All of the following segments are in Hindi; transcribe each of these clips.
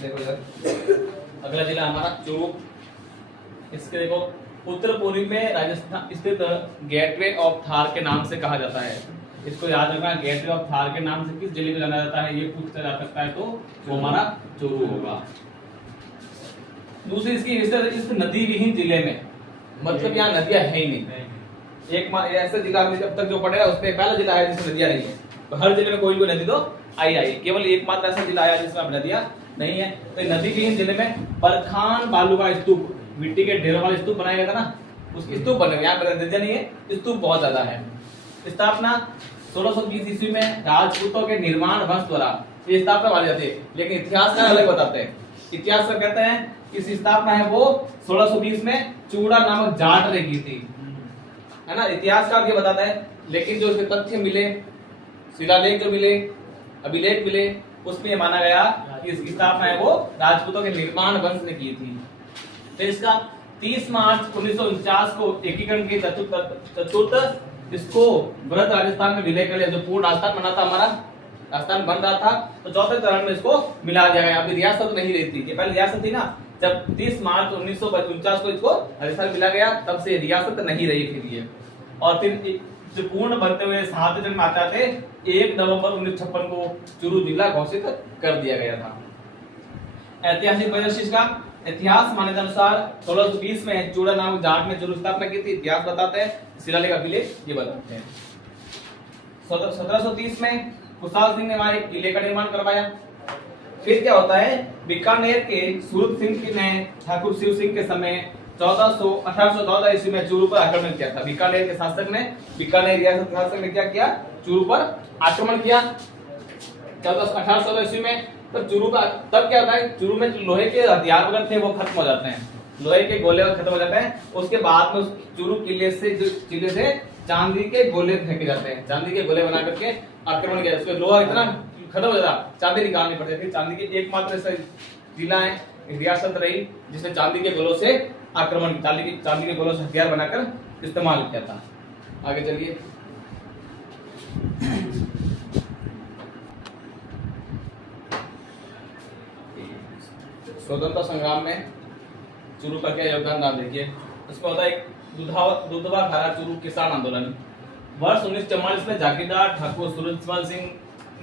देखो इधर अगला जिला हमारा चूरू। इसके देखो उत्तर पूर्वी में राजस्थान स्थित गेटवे ऑफ थार के नाम से कहा जाता है। इसको याद रखना, गेटवे ऑफ थार के नाम से किस जिले को जाना जाता है, ये पूछा जा सकता है, तो वो हमारा चूरू होगा। दूसरी इसकी इस नदी विहीन जिले में, मतलब यहाँ नदियां है ही नहीं। एक ऐसा जिला जब तक जो पड़ेगा उसमें पहला जिला है जिसमें नदियां नहीं है। तो हर जिले में कोई कोई नदी तो आई, केवल एकमात्र ऐसा जिला आया जिसमें नदियां नहीं है। तो नदी विहीन जिले में बरखान बालू का स्तूप, मिट्टी के ढेरों वाले स्तूप बनाया गया था ना, उसके स्तूप बने हुए। यहाँ पर नदियां नहीं है, स्तूप बहुत ज्यादा है। स्थापना 1620 ईस्वी में राजपूतों के निर्माण वंश द्वारा ये स्थापना मानी जाती है, लेकिन इतिहास का अलग बताते हैं। इतिहास का कहते हैं इस स्थापना है वो 1620 में चूड़ा नामक जाट ने की थी, है ना। इतिहासकार ये बताता है, लेकिन जो इसके तथ्य मिले, शिलालेख जो मिले, अभिलेख मिले, उसमें माना गया कि इसकी स्थापना है वो राजपूतों के निर्माण वंश ने की थी। फिर इसका 30 मार्च 1949 को एकीकरण के चतुर्थ इसको वृहद राजस्थान में विलय कर लिया। जो पूर्ण राजस्थान बना था हमारा, राजस्थान बन रहा था, तो चौथे चरण में इसको मिला दिया गया। अभी रियासत तो नहीं रहती, ये पहले रियासत थी ना। जब 30 मार्च 1949 को इसको राजस्थान मिला गया, तब से रियासत नहीं रही फिर ये। और फिर जो पूर्ण बनते हुए 7 जन्म आते थे 1 नवंबर 1956 को चूरू जिला घोषित कर दिया गया था। ऐतिहासिक परिदृश्य का इतिहास मान्यता अनुसार 1620 में चूड़ा नामक जाट में चूरू स्थापना की थी। इतिहास बताते हैं, शिलालेख अभिलेख ये बताते हैं। 1730 में खुशहाल सिंह ने वहां एक किले का निर्माण करवाया। फिर क्या होता है, बीकानेर के सूरत सिंह ने ठाकुर शिव सिंह के समय 1814 ईस्वी में चूरू पर आक्रमण किया था। बीकानेर के शासक ने, बीकानेर रियासत के शासक ने क्या किया, चूरू पर आक्रमण किया 1814 ईस्वी में। तो चूरू का तब क्या होता है, चूरू में लोहे के हथियार वगैरह थे वो खत्म हो जाते हैं, लोहे के गोले खत्म हो जाते हैं। उसके बाद में चूरू किले से चांदी के गोले फेंके जाते हैं, चांदी के गोले बना करके आक्रमण किया। उसके लोहा इतना खत्म हो जाता, चांदी निकालनी पड़ती थी। चांदी की एकमात्र ऐसा जिला है, रियासत रही जिसने चांदी के गोलों से आक्रमण, चांदी के गोलों से हथियार बनाकर इस्तेमाल किया था। आगे चलिए। स्वतंत्रता संग्राम में चूरू का क्या योगदान रहा देखिए। इसमें होता है एक दुधवा खारा चूरू किसान आंदोलन। वर्ष 1944 में जागीरदार ठाकुर सूरजमल सिंह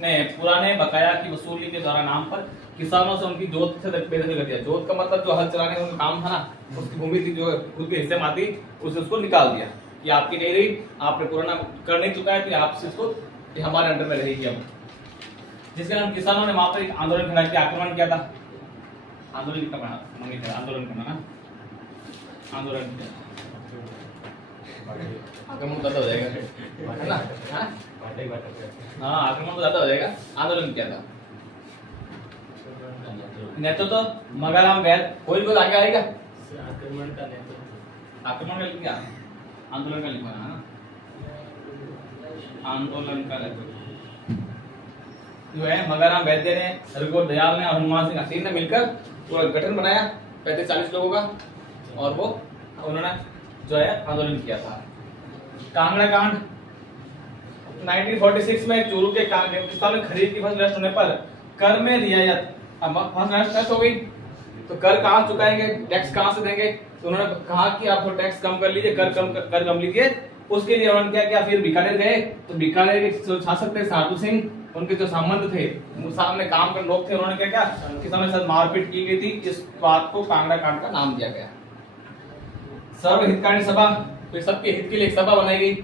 ने पुराने बकाया की वसूली के द्वारा नाम पर किसानों से उनकी जोत से बेदखल कर दिया। जोत का मतलब जो हल चलाने का काम था ना, उसकी भूमि थी जो खुद के हिस्से में आती, उसे उसको निकाल दिया कि आपकी नहीं रही, आपने पुराना कर नहीं चुका है, तो आपसे इसको हमारे अंडर में रहेगी अब। जिसके कारण किसानों ने वहां पर एक आंदोलन खड़ा किया, आक्रमण किया था। आंदोलन करना ना, आंदोलन किया, आक्रमण ज्यादा हो जाएगा, है ना। हाँ, आक्रमण तो ज्यादा हो जाएगा। आंदोलन किया था। नेतृत्व तो मगाराम वैद। कोई आगे आएगा, आक्रमण का लिख दिया, आंदोलन का लिखा है ना, आंदोलन का जो है मगाराम वैद्य ने, रघुवर दयाल ने और हनुमान सिंह हसीन ने मिलकर पूरा गठन बनाया 35-40 लोगों का, और वो उन्होंने जो है आंदोलन किया था। कांगड़ा कांड 1946 में चूरू के किसानों में खरीद की फसल नष्ट होने पर कर में रियायत, अब फसल नष्ट हो गई तो कर कहाँ चुकाएंगे, टैक्स कहाँ से देंगे। तो उन्होंने कहा कि आप टैक्स कम कर लीजिए, कर कम लीजिए। उसके लिए उन्होंने क्या किया, फिर बीकानेर गए। तो बीकानेर के शासक थे साधु सिंह, उनके जो संबंध थे, सामने काम कर लोग थे, उन्होंने क्या किया, किसानों के साथ मारपीट की गई थी। इस बात को कांगड़ा कांड का नाम दिया गया। सर्वहितकारी सभा, तो सबके हित के लिए सभा बनाई गई,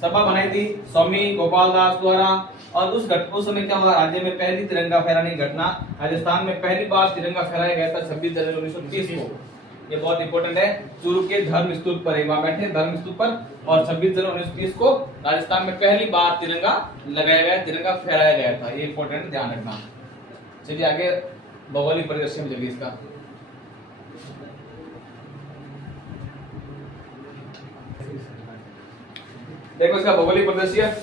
सभा बनाई थी स्वामी गोपाल दास द्वारा। और उस समय क्या हुआ, राज्य में पहली तिरंगा फहराने की घटना, राजस्थान में पहली बार तिरंगा फहराया गया था 26 जनवरी 1930 को। ये बहुत इंपॉर्टेंट है। चूरू के धर्म स्तूप पर, वहां बैठे धर्म स्तूप पर, और 26 जनवरी 1930 को राजस्थान में पहली बार तिरंगा लगाया गया, तिरंगा फहराया गया था। ये इंपॉर्टेंट, ध्यान रखना। चलिए आगे भौगोलिक परिदृश्य में चलिए इसका। देखो इसका भौगोलिक परिदृश्य,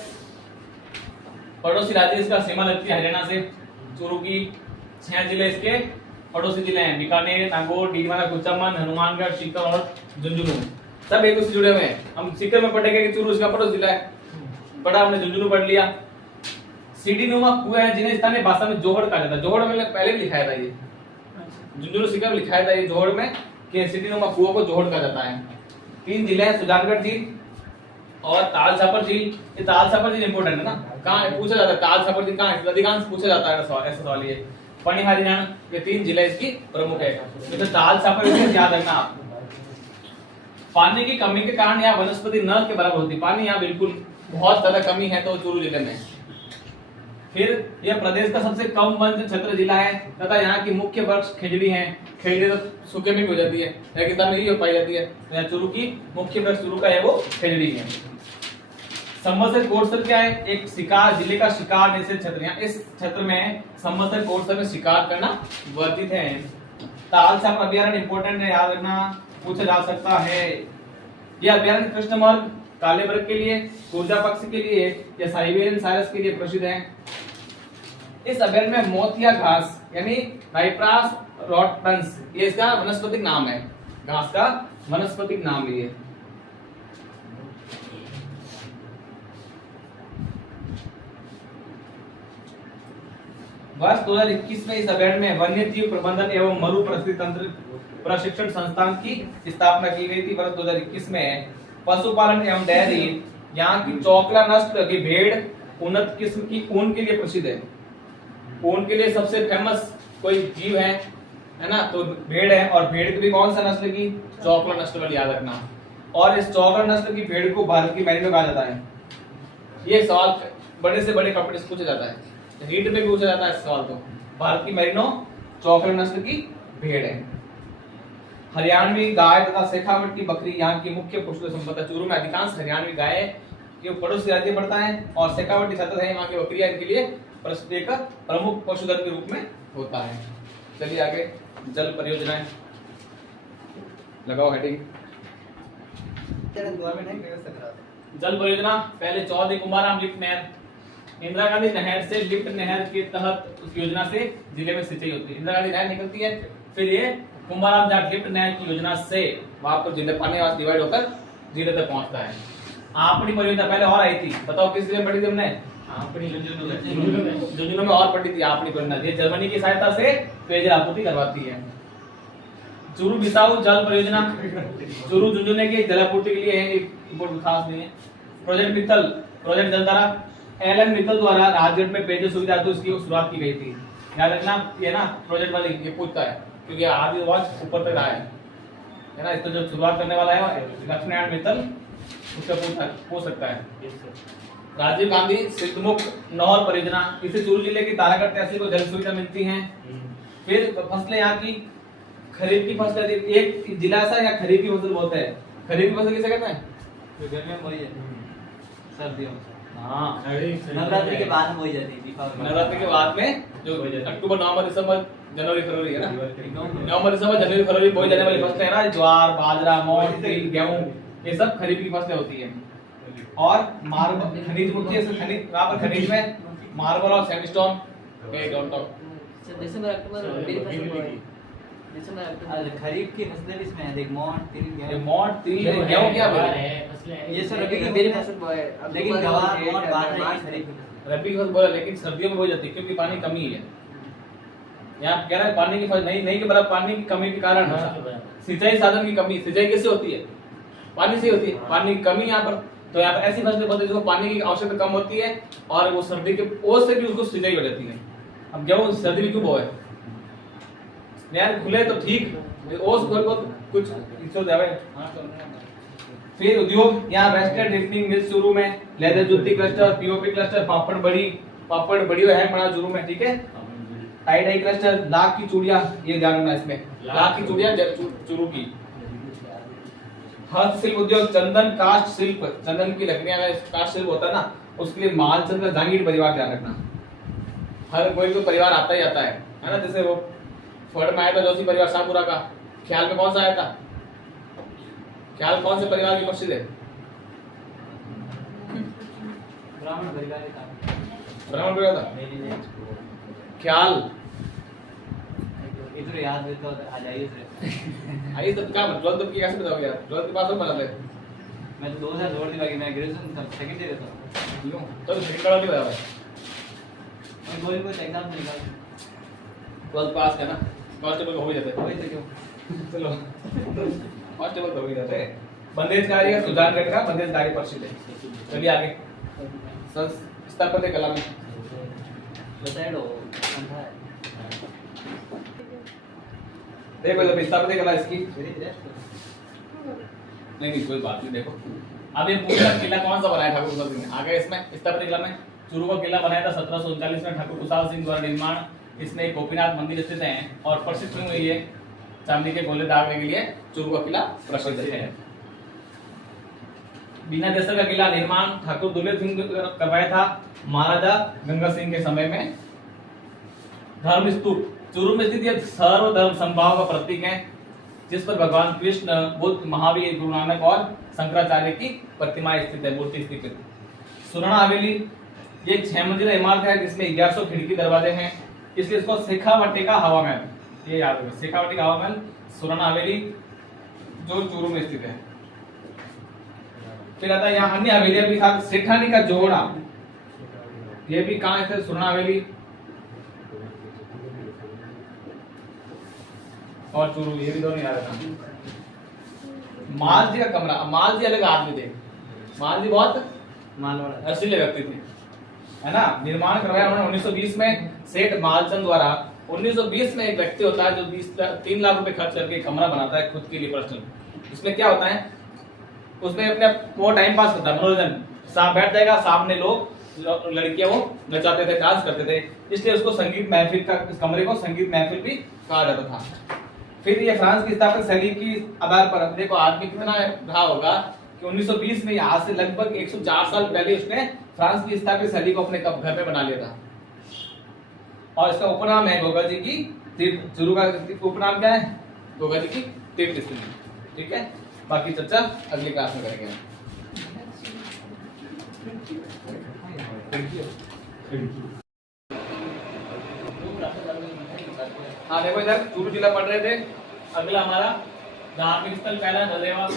पड़ोसी राज्य इसका सीमा लगती है हरियाणा से। चूरू की 6 जिले इसके पड़ोसी जिले हैं, बीकानेर, नागौर, डीडवाना, कुचामन, हनुमानगढ़, सीकर और झुंझुनू। सब एक दूसरे जुड़े हुए हैं। हम सीकर में पढ़ेंगे कि चूरू इसका पड़ोसी जिला है, बड़ा हमने झुंझुनू पढ़ लिया। सीढ़ी नुमा कुएं हैं जिन्हें स्थानीय भाषा में जोहड़ कहा जाता है। जोहड़ में पहले भी लिखाया था ये, झुंझुनू सिक्का में लिखाया था ये जोहड़ में कि सीढ़ी नुमा कुओं को जोहड़ कहा जाता है। 3 जिले हैं, सुजानगढ़ झील और ताल छापर झील। ये ताल छापर झील इंपोर्टेंट है ना, कहाँ है पूछा जाता है, ताल छापर झील कहाँ है, अधिकांश पूछा जाता है ऐसा सवाल ये। पनी हरियाणा, ये 3 जिले इसकी प्रमुख है। तो ताल छापर झील याद रखना आप। पानी की कमी के कारण यहाँ वनस्पति न के बराबर होती है, पानी यहाँ बिल्कुल बहुत ज्यादा कमी है तो चूरू जिले में। फिर यह प्रदेश का सबसे कम वन क्षेत्र जिला है तथा यहाँ की मुख्य वृक्ष खेजड़ी है। खेजड़ी तो सूखे में भी हो जाती है, रेगिस्तान में ही पाई जाती है। यहाँ चूरू की मुख्य वृक्ष चूरू का है वो खेजड़ी है। संवत्सर कोर्सर क्या है, एक शिकार जिले का शिकार निषेध क्षेत्र। यहाँ इस क्षेत्र में संवत्सर कोर्सर में शिकार करना वर्जित है। ताल छापर अभयारण्य इंपोर्टेंट है, याद रखना, पूछा जा सकता है। यह अभयारण्य कृष्णमृग, काले मृग के लिए, गुर्जा पक्षी के लिए या साइबेरियन साइरस के लिए प्रसिद्ध है। इस अभयारण्य में मोतिया घास यानी राइप्रास रोटन्स ये इसका वनस्पतिक नाम है, घास का वनस्पतिक नाम ये। वर्ष 2021 में इस अभयारण्य में वन्य जीव प्रबंधन एवं मरु परिस्थिति तंत्र प्रशिक्षण संस्थान की स्थापना की गई थी। वर्ष 2021 में पशुपालन एवं डेयरी, यहाँ की चौकला नस्ल की भेड़ उन्नत किस्म की ऊन के लिए प्रसिद्ध है। ऊन के लिए सबसे फेमस कोई जीव है ना, तो भेड़ है। और भेड़ की भी कौन सा नस्ल की, चौकला नस्ल वाली, याद रखना। और इस चौकला नस्ल की भेड़ को भारत की मेरिनो कहा जाता है। ये सवाल बड़े से बड़े कॉम्पिटिशन पूछा जाता है, रीट में भी पूछा जाता है इस सवाल को। भारत की मेरिनो चौकला नस्ल की भेड़ है। हरियाणवी गाय तथा शेखावटी बकरी यहाँ की मुख्य पशु संपदा। चूरू में अधिकांश हरियाणवी गाय के पड़ोसी राज्य पड़ता है और शेखावटी क्षेत्र है, वहाँ की बकरियां इनके लिए एक प्रमुख पशुधन के रूप में होता है। चलिए आगे, जल परियोजनाएं लगाओ हेडिंग। जल परियोजना पहले 14 कुंभाराम लिफ्ट नहर, इंदिरा गांधी नहर से लिफ्ट नहर के तहत उस योजना से जिले में सिंचाई होती है। इंदिरा गांधी नहर निकलती है, फिर ये कुंभाराम जाट लिफ्ट नहर की योजना से वहां पर जिले पानी डिवाइड होकर जिले तक पहुंचता है। आपनी परियोजना पहले और आई थी, बताओ किस जिले में पढ़ी थी हमने, झुंझुनू में और पढ़ी थी आपनी परियोजना। ये जर्मनी की सहायता से पेयजल आपूर्ति करवाती है। चूरू बिसाऊ जल परियोजना, चूरू झुंझुनू की जलापूर्ति के लिए है, बहुत खास नहीं है। प्रोजेक्ट मित्तल, प्रोजेक्ट जलधारा, एलन मित्तल द्वारा राजगढ़ में पेयजल सुविधा तो इसकी शुरुआत की गई थी। याद रखना ये ना प्रोजेक्ट वाले ये पूछता है क्योंकि आदि वॉच ऊपर तक आया है ना, इसको जो शुरुआत करने वाला है लक्ष्मीनारायण मित्तल, उसका पूछ सकता है। राजीव गांधी सिद्धमुख नहर परियोजना, इसे चूरू जिले की तारागढ़ तहसील को जल सुविधा मिलती है। फिर फसलें यहाँ की खरीफ की फसल, एक जिला ऐसा या खरीफ की फसल बोलते हैं, खरीफ की फसल किसे कहते हैं, गर्मियों में वही है, सर्दियों में। हाँ, नवरात्रि के बाद में वही जाती है, नवरात्रि के बाद में जो अक्टूबर नवंबर दिसंबर जनवरी फरवरी है ना, नवंबर दिसंबर जनवरी फरवरी बोई जाने वाली फसलें है ना, ज्वार बाजरा मोठ तिल गेहूं, ये सब खरीफ की फसलें होती है। और मार्बल खनिज मुख्य खनिज, वहां पर खनिज में मार्बल और सैंडस्टोन के डॉट दिसंबर अक्टूबर मेरी फसल बोई, दिसंबर अक्टूबर खरीफ की फसलें इसमें है, देख मोठ तिल गेहूं, ये मोठ तिल गेहूं क्या बोले, ये सब रबी की मेरी फसल बोई है। लेकिन गवार मोठ बाजरा ये खरीफ रबी की फसल बोला, लेकिन सर्दियों में बोई जाती है क्योंकि पानी कमी है। यहाँ कह रहा है पानी की नहीं नहीं के बराबर पानी की कमी के कारण सिंचाई साधन की कमी। सिंचाई कैसे होती है, पानी से होती है, पानी की कमी यहाँ पर। तो यहाँ पर ऐसी फसलें बोलते हैं जिसको पानी की आवश्यकता कम होती है और वो सर्दी के ओस से भी उसको सिंचाई हो जाती है। अब गेहूं सर्दी में क्यों बोए, नहर खुले तो ठीक, ओस कुछ जावे। फिर उद्योग, यहाँ वेस्टर्न रिफनिंग मिल चूरू में, लेदर जूती क्लस्टर, पीओपी क्लस्टर, पापड़ बड़ी है बड़ा चूरू में, ठीक है। टाई डाई क्लस्टर, लाख की चूड़ियां, ये ध्यान रखना इसमें, लाख की चूड़ियां चूरू की। हस्तशिल्प उद्योग, चंदन काष्ठ शिल्प, चंदन की लकड़ियां का काष्ठ शिल्प होता है ना, उसके लिए मालचंद का जांगीर परिवार ध्यान रखना। हर कोई तो परिवार आता ही आता है ना, जैसे वो फड़ में आया था जोशी परिवार शाहपुरा का, ख्याल में कौन सा आया था, ख्याल कौन से परिवार की प्रसिद्ध है, ब्राह्मण परिवार का, ब्राह्मण परिवार था ख्याल, इधर याद है तो आ जाइए सर। आई तब क्या मतलब तब की कैसे बताओगे यार, ट्वेल्थ पास हो बना ले, मैं तो 2000 जोड़ दी बाकी मैं ग्रेजुएशन तब सेकंड ईयर था, यूं तो सेकंड वाला भी बता। गोली को एग्जाम निकाल 12th पास है ना, कांस्टेबल हो ही जाते वही तो क्यों चलो कांस्टेबल तो हो ही जाते। बंदेजगारी का सुधारगढ़ का बंदेजगारी परिषद है। चलिए आगे स्थापत्य कला में बताइए अंधा है देखो जब स्थापत्य कला इसकी नहीं कोई बात नहीं। देखो अब ये पूरा किला कौन सा बनाया ठाकुर कुशाल सिंह ने? आगे इसमें स्थापत्य कला में चूरू का किला बनाया था 1739 में ठाकुर कुशाल सिंह द्वारा निर्माण। इसमें गोपीनाथ मंदिर स्थित है और प्रसिद्ध क्यों है ये? चांदी के गोले दागने के लिए चूरू का किला प्रसिद्ध है। बीना देसर का किला निर्माण ठाकुर दुलेर सिंह करवाया था महाराजा गंगा सिंह के समय में। धर्म स्तूप चूरू में स्थित यह सर्वधर्म संभाव का प्रतीक है, जिस पर भगवान कृष्ण, बुद्ध, महावीर, गुरु नानक और शंकराचार्य की प्रतिमाएं स्थित है, मूर्ति स्थित है। सुरना हवेली ये एक 6 मंजिला इमारत है जिसमें 1100 खिड़की दरवाजे हैं, इसलिए इसको शेखावटी का हवा महल, ये याद रखो, शेखावटी का हवा महल सुरना हवेली जो चूरू में स्थित है। फिर आता है यहाँ अन्य हवेलियां भी था, सेठानी का जोड़ा, ये भी कहाँ है? सुरना हवेली और चूरू, ये भी दोनों याद रखना। मालजी का कमरा, मालजी अलग आदमी थे, मालजी बहुत मालवाड़ा असली व्यक्ति थे, है ना। निर्माण करवाया उन्होंने 1920 में सेठ मालचंद द्वारा। 1920 में एक व्यक्ति होता है जो 3 लाख रुपए खर्च करके कमरा बनाता है खुद के लिए पर्सनल। उसमें क्या होता है, उसमें अपने वो टाइम पास करता है, मनोरंजन, साथ बैठ जाएगा, सामने लोग लड़कियां वो नचाते थे, डांस करते थे, इसलिए उसको संगीत महफिल का, इस कमरे को संगीत महफिल भी कहा जाता था। फिर ये फ्रांस की स्थापना शैली की आधार पर देखो आदमी कितना रहा होगा कि 1920 में यहाँ से लगभग 104 साल पहले उसने फ्रांस की स्थापना शैली को अपने घर में बना लिया था। और इसका उपनाम है गोगा जी की तीर्थ। चूरू का उपनाम क्या है? गोगा जी की तीर्थ स्थली। ठीक है, बाकी चर्चा अगली क्लास में करेंगे। हाँ देखो इधर चूरू जिला पढ़ रहे थे। अगला हमारा धार्मिक स्थल पहला नदेवा।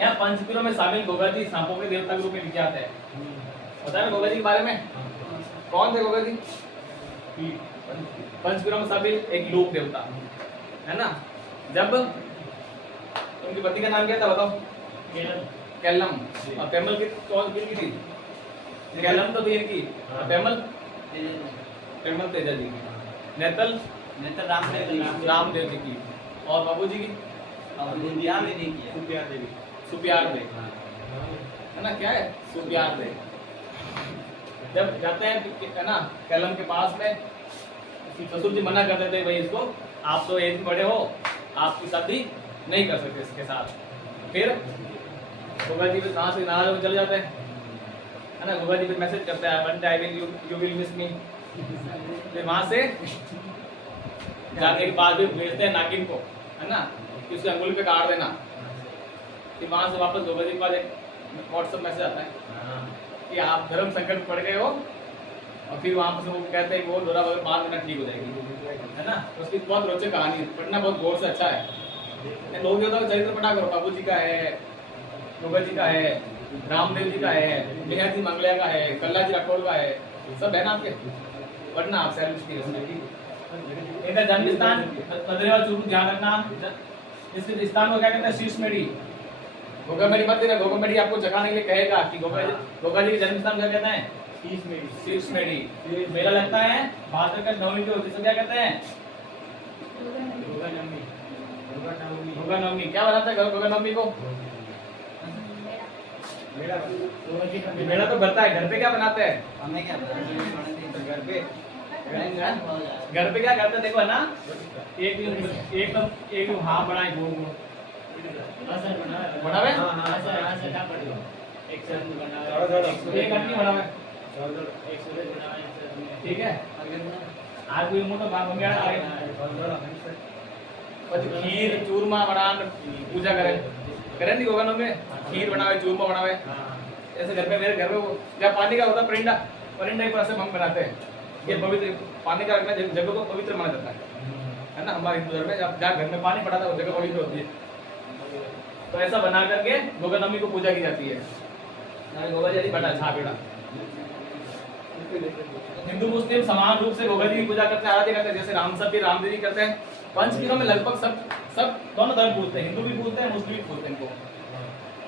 यहाँ पंचपीरों में शामिल गोगा जी सांपों के देवता के रूप में विख्यात है। पता है ना गोगा जी के बारे में? कौन थे गोगा जी? पंचपीरों में शामिल एक लोक देवता, है ना। जब उनकी पति का नाम क्या था बताओ? कैलम। और पेमल की कौन की थी? कैलम तो थी इनकी, पेमल तेजा जी की। नेतल रामदेव जी की। और बाबू जी की सुपियार देवी, है ना। क्या है? सुपियार देवी। जब जाते हैं है ना कैलम के पास में, ससुर जी मना कर देते हैं, भाई इसको आप तो एज में बड़े हो, आपकी शादी नहीं कर सकते इसके साथ। फिर गोगा जी कहाँ से नाराज होकर चले जाते हैं, है ना। गोगा जी फिर मैसेज करते हैं, one day I will you will miss मी। फिर वहां से जाने के बाद भी भेजते हैं नागिन को, है ना, कि उसकी अंगुली पे काट देना। फिर वहां से वापस गोगा जी के पास एक व्हाट्सएप मैसेज आता है कि आप धर्म संकट में पड़ गए हो, और फिर वहां पर वो कहते हैं वो डोरा वगैरह मार देना ठीक हो जाएगी, है ना। उसकी बहुत रोचक कहानी है, पढ़ना बहुत गौर से अच्छा है। लोग देवता का चरित्र पढ़ा करो, बाबू जी का है, गोगा जी का है, रामदेव जी का है, मेहर जी मंगलिया का है, कल्ला जी राठौर का है, सब है ना आपके, पढ़ना आप इनका जन्म स्थान नदरेवा चूरू, ध्यान रखना। इस स्थान को क्या कहते हैं? शीशमेड़ी। गोगामेड़ी मत देना, गोगामेड़ी आपको जगाने के लिए कहेगा कि गोगा जी के जन्म स्थान क्या कहते हैं? शीशमेड़ी। मेला लगता है भाद्र का नवमी को, जिसको क्या कहते हैं? गोगा नवमी। क्या बनाते हैं गोगा नवमी को? मेला तो बनता है, घर पे क्या बनाते हैं? हमें क्या घर पे क्या करते हैं देखो, है ना। एक हाँ बनाए गोल गोल बनावे, एक आदमी बनावे, ठीक है। आज कोई मोटो भाग हो गया खीर चूरमा बना पूजा करे नहीं होगा ना में, खीर बनावे, चूरमा बनावे। ऐसे घर में, मेरे घर में जब पानी का होता परिंदा पर ऐसे हम बनाते हैं। ये पवित्र पानी का रखना जगह को पवित्र माना जाता है ना। हमारे हिंदू धर्म में जहाँ घर में पानी पड़ा था वो जगह पवित्र होती है, तो ऐसा बना करके गोगा नवमी को पूजा की जाती है। गोगा जी बड़ा छा बेटा हिंदू मुस्लिम समान रूप से भगवती की पूजा करते हैं, आराधना करते हैं, जैसे राम सब भी रामदेव जी करते हैं। पंचपीरों में लगभग सब दोनों धर्म पूजते हैं, हिंदू भी पूजते हैं, मुस्लिम भी पूजते हैं इनको।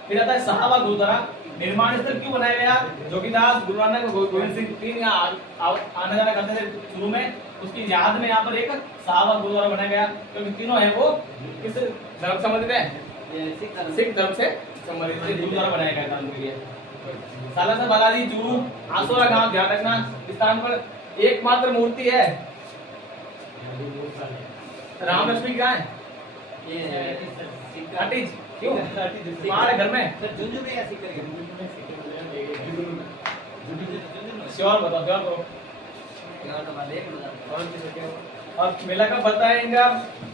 फिर आता है साहबा गुरुद्वारा। निर्माण स्थल क्यों बनाया गया? जोगीदास, गुरु नानक, गोविंद सिंह तीन यहाँ आने जाना करते थे शुरू में, उसकी याद में यहाँ पर एक साहबा गुरुद्वारा बनाया गया, क्योंकि तीनों है वो किस धर्म से संबंधित है? सिख धर्म से संबंधित गुरुद्वारा बनाया गया था उनके लिए। सालासर बालाजी जू आसोरा गांव, ध्यान रखना इस स्थान पर एकमात्र मूर्ति है। राम लक्ष्मी क्या है? क्यों तुम्हारे घर में? श्योर बताओ, श्योर करो। और मेला कब पड़ता है इनका?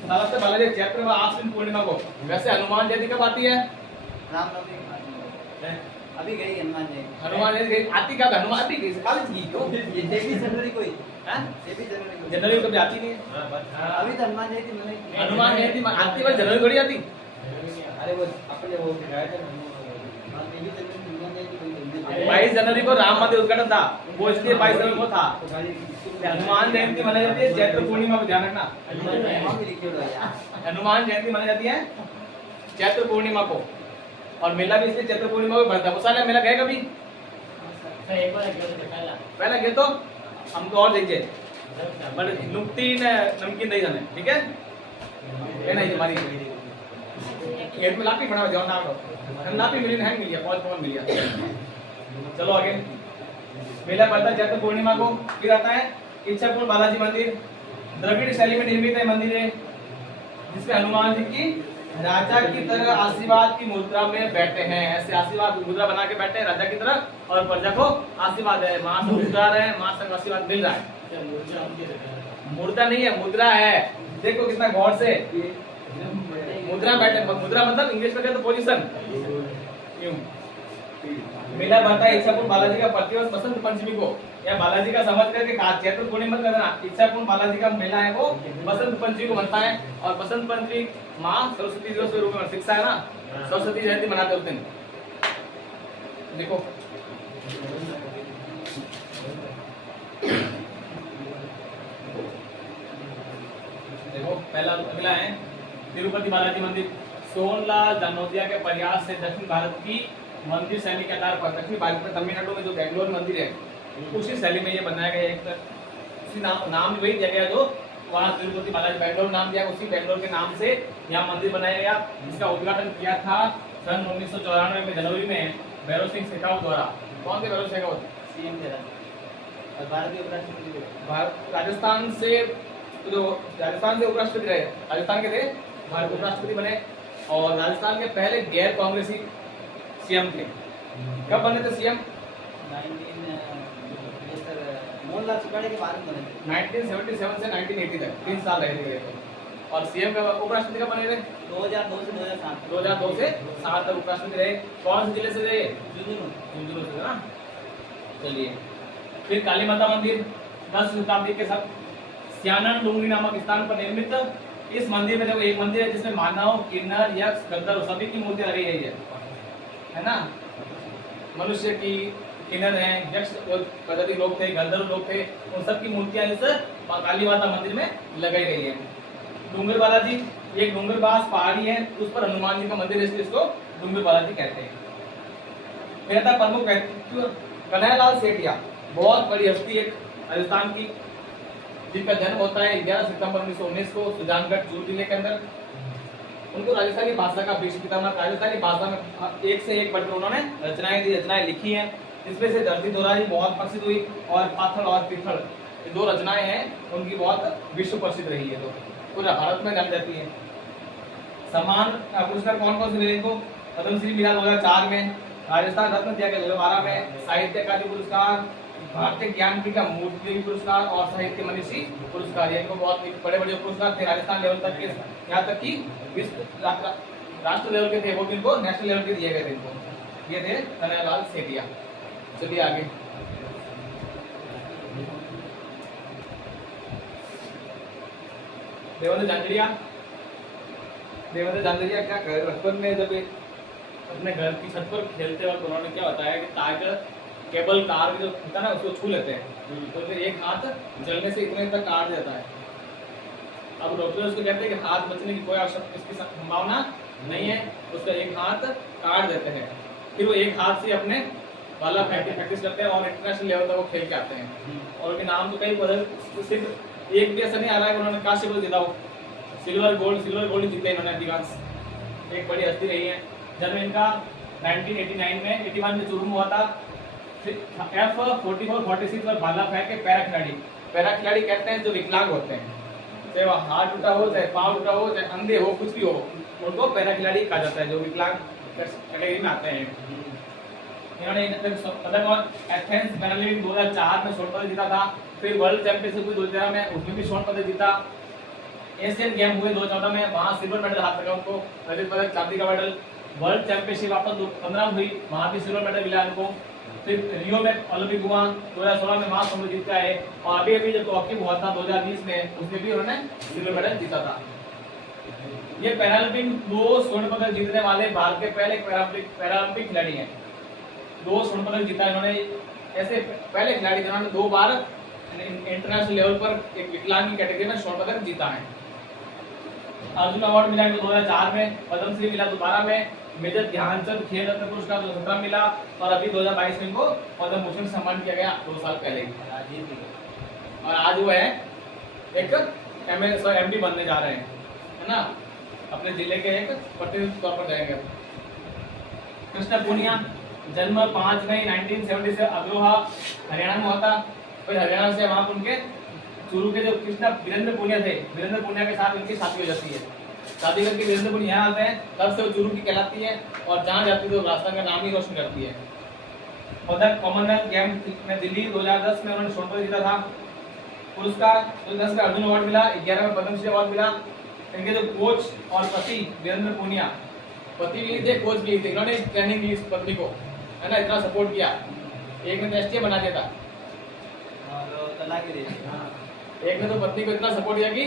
सालासर बालाजी चैत्र व आश्विन पूर्णिमा को। वैसे हनुमान जयंती कब आती है? रामनवमी अभी गई हनुमान जयंती। हनुमान जयंती आती कब? हनुमान भी कॉलेज की क्यों? ये 23 जनवरी को ही। हां 23 जनवरी को। जनवरी को कभी आती नहीं है। अभी तो हनुमान जयंती मनाई। हनुमान जयंती आती है, जनवरी थोड़ी आती। अरे वो अपने वो दिखाया था ना, 23 जनवरी को हनुमान जयंती। 22 जनवरी को राम मंदिर उद्घाटन था, वो इसलिए 22 जनवरी को था। हनुमान जयंती मनाई जाती है चैत्र पूर्णिमा को, ध्यान रखना। हनुमान जयंती मनाई जाती है चैत्र पूर्णिमा को, और मेला भी इसलिए चैत्र पूर्णिमा को भरता है। वो साल मेला गए कभी? पहला गए तो हमको और देखिए, बट नुक्ती नमकीन नहीं जाने, ठीक है? ये नहीं हमारी गेट में लापी बना जाओ ना, हम लापी मिली नहीं मिली, पहुंच मिल गया। चलो आगे। मेला पड़ता है चैत्र पूर्णिमा को। फिर आता है इच्छापुर बालाजी मंदिर, द्रविड़ शैली में निर्मित है मंदिर है, जिसमें हनुमान जी की राजा की तरह आशीर्वाद की मुद्रा में बैठे हैं। ऐसे आशीर्वाद मुद्रा बना के बैठे हैं राजा की तरह, और प्रजा को आशीर्वाद है, मां से मुस्कुरा रहे हैं, मां से आशीर्वाद मिल रहा है। मुद्रा नहीं है, मुद्रा है। देखो कितना गौर से मुद्रा बैठे, मुद्रा मतलब इंग्लिश में तो पोजीशन। मेला भरता है इच्छापुर बालाजी का प्रतिवर्ष बसंत पंचमी को, या बालाजी का समझ करके चैत्र पूर्णिमा करना। इच्छापुर बालाजी का मेला है वो बसंत पंचमी को बनता है, और बसंत पंचमी माँ सरस्वती दिवस के रूप में शिक्षा है ना, सरस्वती जयंती मनाते उस दिन। देखो देखो पहला अगला है तिरुपति बालाजी मंदिर। सोनलाल जानोतिया के प्रयास से दक्षिण भारत की मंदिर शैली के आधार पर, दक्षिण भारत में तमिलनाडु में जो बेंगलोर मंदिर है, उसी शैली में ये बनाया गया। एक उसी नाम वही दिया गया जो वहाँ तिरुपति बालाजी बेंगलोर नाम दिया, उसी बेंगलोर के नाम से यहाँ मंदिर बनाया गया। इसका उद्घाटन किया था सन 1994 में जनवरी में भैरव सिंह शेखावत द्वारा। कौन थे भैरव शेखावत? सीएम थे और भारतीय उपराष्ट्रपति थे। राजस्थान से उपराष्ट्रपति रहे, राजस्थान के थे, भारत उपराष्ट्रपति बने, और राजस्थान के पहले गैर कांग्रेसी सीएम थे। कब बने थे सीएम? मोहनलाल सुखाड़े के बाद में बने थे। 1977 से 1980 तक 3 साल रहे थे। और सीएम का उपराष्ट्रपति कब बने थे? 2002 से 2007। 2002 से 7 तक उपराष्ट्रपति रहे। कौन से जिले से रहे? झुंझुनू से ना। चलिए फिर काली माता मंदिर 10 शताब्दी के सब सियानन डूंगरी नामक स्थान पर निर्मित। इस मंदिर में देखो एक मंदिर है जिसमें मानव, किन्नर, यक्ष, गंधर्व सभी की मूर्ति लगी गई है ना। मनुष्य की, किन्नर हैं, यक्ष प्रजाति लोग थे, गंधर्व लोग थे, उन सब की मूर्तियां इस काली माता मंदिर में लगाई गई है। डूंगर बालाजी एक डूंगरबाज पहाड़ी है, उस पर हनुमान जी का मंदिर है, इसलिए इसको डूंगर बालाजी कहते हैं। फिर था प्रमुख व्यक्तित्व कन्हैयालाल सेठिया, बहुत बड़ी हस्ती एक राजस्थान की, जिनका जन्म होता है 11 सितंबर 1919 को सुजानगढ़ चूरू जिले के अंदर। उनको राजस्थानी भाषा का विश्व पितामह, राजस्थानी भाषा में एक से एक बढ़कर उन्होंने रचनाएं लिखी हैं। इसमें से धरती दोहराई बहुत प्रसिद्ध हुई, और पाथर और पीथल, ये 2 रचनाएं हैं उनकी, बहुत विश्व प्रसिद्ध रही है, तो पूरा भारत में जानी जाती है। सम्मान पुरस्कार कौन कौन से मिले इनको? पद्मश्री मिला 2004 में, राजस्थान रत्न दिया गया 2012 में, साहित्य अकादमी पुरस्कार, भारतीय ज्ञान पीठ का मूर्ति पुरस्कार, और साहित्य मनीषी पुरस्कार। ये इनको बहुत बड़े बड़े पुरस्कार थे राजस्थान लेवल तक के, यहाँ तक कि राष्ट्र लेवल के थे, वो भी इनको नेशनल लेवल के दिए गए थे इनको। ये थे कन्हैयालाल सेठिया। चलिए आगे। देवेंद्र झांझरिया क्या कर, बचपन में जब अपने घर की छत पर खेलते वक्त उन्होंने क्या बताया कि टाइगर केबल कार जो होता है ना उसको छू लेते हैं, तो फिर एक हाथ जलने से इतने तक काट देता है। अब डॉक्टर उसको कहते हैं कि हाथ बचने की कोई आवश्यकता इसकी संभावना नहीं है, उसका एक हाथ काट देते हैं। फिर वो एक हाथ से अपने भाला फेंक के प्रैक्टिस करते हैं और इंटरनेशनल लेवल तक वो खेल के आते हैं। और उनके नाम तो कई बदल, सिर्फ एक भी ऐसा नहीं आ रहा है कि उन्होंने कांस्य पदक जीता हो, सिल्वर गोल्ड जीते इन्होंने अधिकांश। एक बड़ी हस्ती रही है। जन्म इनका 1989 में 81 में चुरू में हुआ था। F44-46 पर भाला फेंक के पैरा खिलाड़ी कहते हैं जो विकलांग होते हैं, चाहे वो हाथ टूटा हो, चाहे पाँव टूटा हो, चाहे अंधे हो, कुछ भी हो, उनको पैरा खिलाड़ी कहा जाता है, जो विकलांग कैटेगरी में आते हैं। इन्होंने पदक और एथेंस पैरालंपिक 2004 में स्वर्ण पदक जीता था। फिर वर्ल्ड चैंपियनशिप हुई 2013 में, उसमें भी स्वर्ण पदक जीता। एशियन गेम हुए 2014 में, वहां सिल्वर मेडल हाथ लगा उनको, रजत पदक, चांदी का मेडल। वर्ल्ड चैंपियनशिप वापस 2015 हुई, वहां भी सिल्वर मेडल मिला उनको। फिर रियो में ओलंपिक हुआ 2016 में, वहां स्वर्ण जीता है। और अभी जब टोक्यो हुआ था 2020 में, उसमें भी उन्होंने सिल्वर मेडल जीता था। ये पैरालंपिक 2 स्वर्ण पदक जीतने वाले भारत के पहले पैरालंपिक खिलाड़ी हैं। 2 स्वर्ण पदक जीता इन्होंने, ऐसे पहले खिलाड़ी जिन्होंने 2 बार इंटरनेशनल लेवल पर एक विकलांग की कैटेगरी में स्वर्ण पदक जीता है। अर्जुन अवार्ड मिला इनको 2004 में, पद्मश्री मिला दोबारा में, मेजर ध्यानचंद खेल रत्न पुरस्कार 2017 मिला, और अभी 2022 में इनको पद्म भूषण से सम्मानित किया गया 2 साल पहले। और आज वो है एक MD बनने जा रहे हैं, है ना, अपने जिले के एक प्रतिनिधि तौर पर जाएंगे। कृष्ण पूनिया, जन्म 5 मई 1970 से अग्रोहा हरियाणा में हुआ था। फिर हरियाणा से वहां उनके चूरू के जो कृष्णा वीरेंद्र पूनिया थे, वीरेंद्र पूनिया के साथ उनकी शादी हो जाती है। शादी करके वीरेंद्र पूनिया यहाँ आते हैं, तब से वो चूरू की कहलाती है, और जहाँ जाती है तो राजस्थान का नाम ही रोशन करती है। पदक कॉमनवेल्थ गेम में दिल्ली 2010 में उन्होंने स्वर्ण पदक जीता था। पुरस्कार 2010 में अर्जुन अवार्ड मिला, 11 में पद्मश्री अवार्ड मिला। इनके जो कोच और पति वीरेंद्र पूनिया, पति भी थे, कोच भी थे, इन्होंने ट्रेनिंग दी इस पत्नी को, है ना, इतना सपोर्ट किया। एक ने एसटीए बना दिया था, एक ने तो पत्नी को इतना सपोर्ट किया कि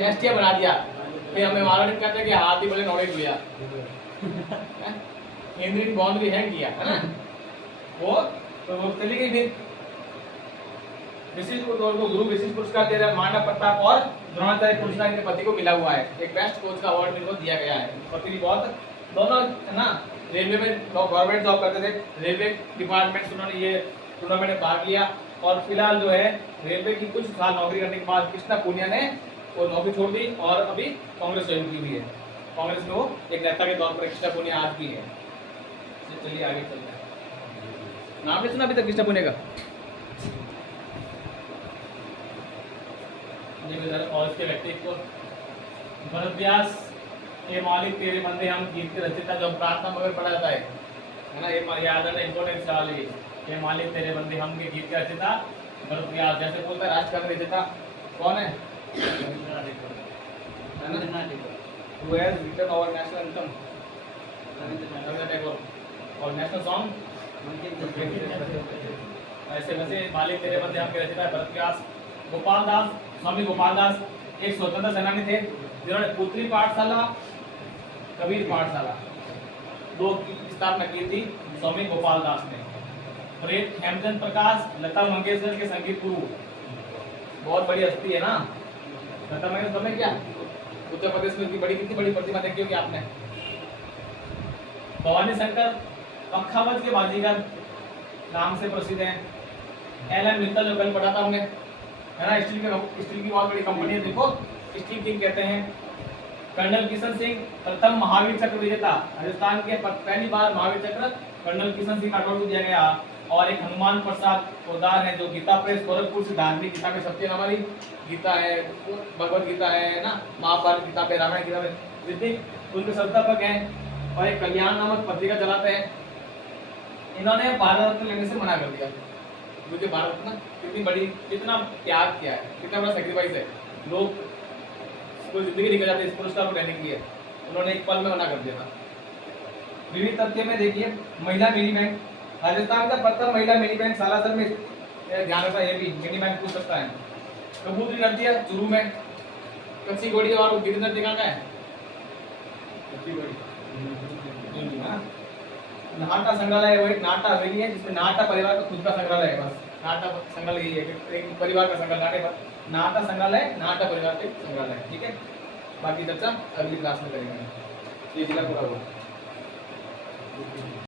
एसटीए बना दिया। फिर हमें मालूम कहते हैं कि हाथ ही बड़े नॉलेज हुआ, इंद्रिन बाउंड्री हैंग किया, है ना, वो तो वो चली गई। फिर विशिष्ट गुरु विशिष्ट पुरस्कार दे रहा, मानव प्रताप और द्रोणाचार्य पुरस्कार इनके पति को मिला हुआ है। एक बेस्ट कोच का अवार्ड इनको दिया गया है। पति भी बहुत, दोनों है ना, रेलवे में गवर्नमेंट जॉब करते थे, रेलवे डिपार्टमेंट से उन्होंने ये टूर्नामेंट में भाग लिया। और फिलहाल जो है रेलवे की कुछ साल नौकरी करने के बाद कृष्णा पूनिया ने वो नौकरी छोड़ दी और अभी कांग्रेस ज्वाइन की हुई है। कांग्रेस में वो एक नेता के तौर पर कृष्णा पूनिया आज भी है। चलिए आगे चलते हैं। नाम नहीं सुना अभी तक कृष्णा पूनिया का? और इसके व्यक्तित्व, भरत व्यास, ये मालिक तेरे बंदे हम गीत के रचयिता, जो प्रार्थना मगर पढ़ा जाता है ना, ये याद है, इंपॉर्टेंट सवाल है ये मालिक तेरे बंदे हम के गीत के रचयिता भरत व्यास। जैसे बोलता है राष्ट्रगान रचयिता कौन है? Who has written our national anthem? Rabindranath Tagore. और नेशनल सॉन्ग ऐसे वैसे मालिक तेरे बंदे हम के रचयिता है भरत व्यास। गोपाल दास, स्वामी गोपाल दास एक स्वतंत्र सेनानी थे, जिन्होंने पुत्री पाठशाला, कबीर पाठशाला 2 की स्थापना की थी स्वामी गोपाल दास ने। और एक हेमचंद प्रकाश, लता मंगेशकर के संगीत गुरु, बहुत बड़ी हस्ती है ना लता मंगेशकर। तुमने क्या उत्तर प्रदेश में उनकी कितनी बड़ी प्रतिमा देखी होगी आपने। भवानी शंकर पखावज के बाजीगर नाम से प्रसिद्ध है। एलएम मित्तल जो कल पढ़ा था हमने, है ना, स्टील की बहुत बड़ी कंपनी है, देखो स्टील किंग कहते हैं। कर्नल किशन सिंह प्रथम महावीर चक्र विजेता, राजस्थान के पहली बार महावीर चक्र कर्नल किशन सिंह राठौर को दिया गया। और एक हनुमान प्रसाद पोदार है, जो गीता प्रेस गोरखपुर से धार्मिक किताबें छपती है, हमारी गीता है, भगवत गीता है ना, महाभारत किताबें, रामायण किताबें, विधिक उनके संस्थापक हैं। और एक कल्याण नामक पत्रिका चलाते हैं। इन्होंने भारत रत्न लेने से मना कर दिया, क्योंकि भारत ना कितनी बड़ी, कितना त्याग किया है, कितना बड़ा सेक्रीफाइस है। लोग कोई जिंदगी निकल जाती है इस पुरस्कार को लेने के लिए, उन्होंने एक पल में मना कर दिया था। विविध तथ्य में देखिए, महिला मिनी बैंक, राजस्थान का प्रथम महिला मिनी बैंक सालासर में, ध्यान रखना, ये भी मिनी बैंक पूछ सकता है। कबूतरी नदी है चूरू में, कच्ची घोड़ी और गिरी नदी कहाँ का है? नाटा संग्रहालय वो एक नाटा हवेली है जिसमें नाटा परिवार का खुद का संग्रहालय है। बस नाटा संग्रहालय यही है कि एक परिवार का संग्रहालय, नाटा संग्रहालय, नाटा परिवार के संग्रहालय। ठीक है, बाकी चर्चा अगली क्लास में करेंगे। ये जिला पूरा हुआ।